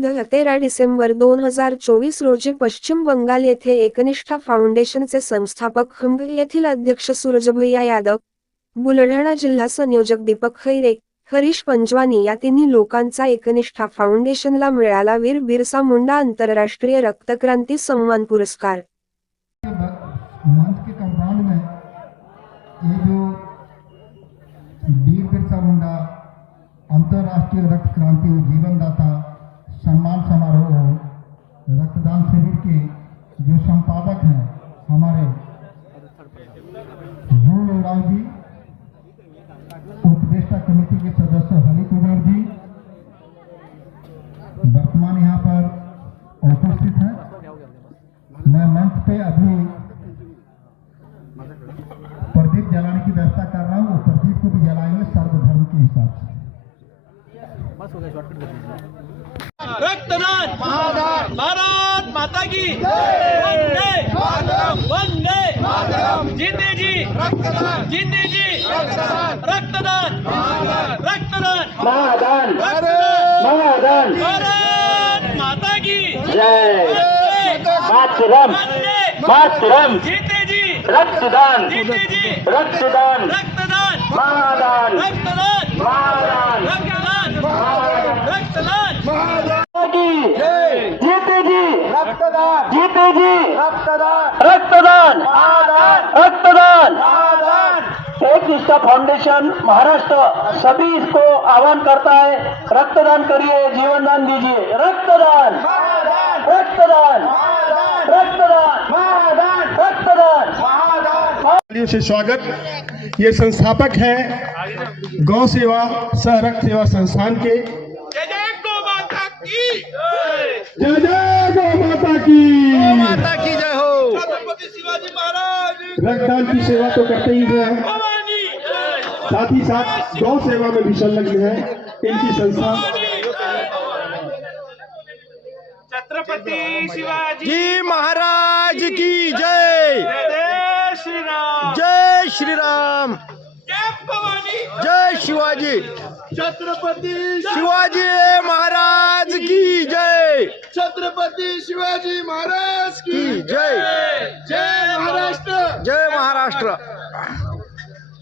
दह तेरा डिसेंबर दोन हजार चोवीस रोजी पश्चिम बंगाल येथे एकनिष्ठा फाउंडेशनचे संस्थापक खंब येथील अध्यक्ष सूरजभैया यादव बुलढाणा जिल्हा संयोजक दीपक खैरे हरीश पंजवानी या तिन्ही लोकांचा एकनिष्ठा फाउंडेशनला मिळाला वीर बिरसा मुंडा आंतरराष्ट्रीय रक्तक्रांती सन्मान पुरस्कार. अंतर्राष्ट्रीय रक्त क्रांति जीवनदाता सम्मान समारोह रक्तदान शिविर के जो संपादक हैं, हमारे राव जी, उपदेष्टा कमेटी के सदस्य हरि कुमार जी, वर्तमान यहाँ पर उपस्थित हैं। मैं मंच पे अभी प्रदीप जलाने की व्यवस्था कर रहा हूँ प्रदीप को भी जलाएँगे सर्वधर्म के हिसाब से। रक्तदान। भारत माता की। वंदे। वंदे। जिंदे जी। रक्तदान। जिंदे जी। रक्तदान। रक्तदान। रक्तदान। महादान। रक्तदान। महादान। भारत माता की। जय। वंदे। मातरम। मातरम। जिंदे जी। रक्तदान। जिंदे जी। रक्तदान। रक्तदान। महादान। रक्तदान। महादान रक्तदान रक्तदान की जीते जी रक्तदान। जीते जी रक्तदान। रक्तदान। रक्तदान एक निष्ठा फाउंडेशन महाराष्ट्र सभी इसको आह्वान करता है रक्तदान करिए जीवन दान दीजिए। रक्तदान। रक्तदान। रक्तदान। रक्तदान। से स्वागत। ये संस्थापक है गौ सेवा सह रक्त सेवा संस्थान के। जय जय गो माता की जय जय गौ माता की माता की जय हो छत्रपति शिवाजी महाराज रक्तदान की सेवा तो करते ही हैं। साथ ही साथ गौ सेवा में भी संलग्न है इनकी संस्था। छत्रपति शिवाजी। महाराज की जय। जय श्री राम। जय श्री राम। जय शिवाजी। छत्रपति शिवाजी। महाराज की जय। छत्रपति शिवाजी महाराज की जय महाराष्ट्र जय महाराष्ट्र